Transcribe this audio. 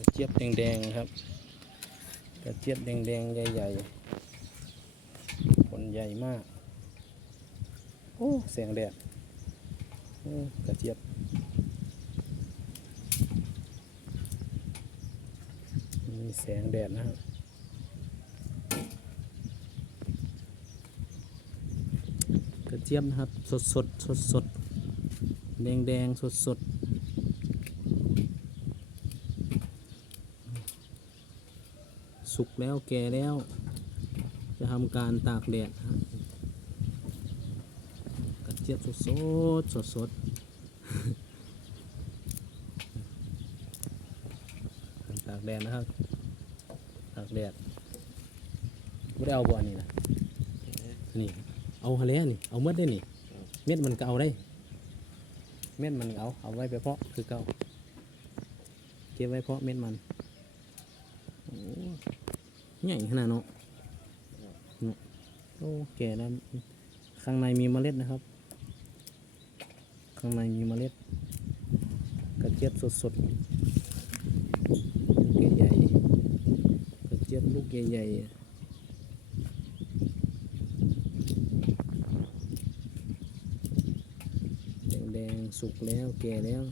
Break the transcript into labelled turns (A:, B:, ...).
A: กระเจี๊ยบแดงๆครับกระเจี๊ยบแดงๆใหญ่ๆผลใหญ่มาก โอ้แสงแดดกระเจี๊ยบมีแสงแดดนะครับกระเจี๊ยบนะครับ สดสดสดสดแดงแดงสดสด สุกแล้วแก่แล้ว จะทำการตากแดดครับกระเจี๊ยบสดสดสดสดตากแดดนะครับ ตากแดดไม่ได้เอาบ่อนี่นะนี่เอาฮะแล้วนี่เอาเม็ดได้นี่ เม็ดมันก็เอาได้ เม็ดมันเอาเอาไว้ไปเพาะคือเก่าเก็บไว้เพาะเม็ดมัน ใหญ่ขนาดเนาะเนาะโอ้แก่แล้วข้างในมีเมล็ดนะครับ ข้างในมีเมล็ด กระเจี๊ยบสดๆลูกใหญ่ๆกระเจี๊ยบลูกใหญ่ๆแดงๆสุกแล้วแก่แล้ว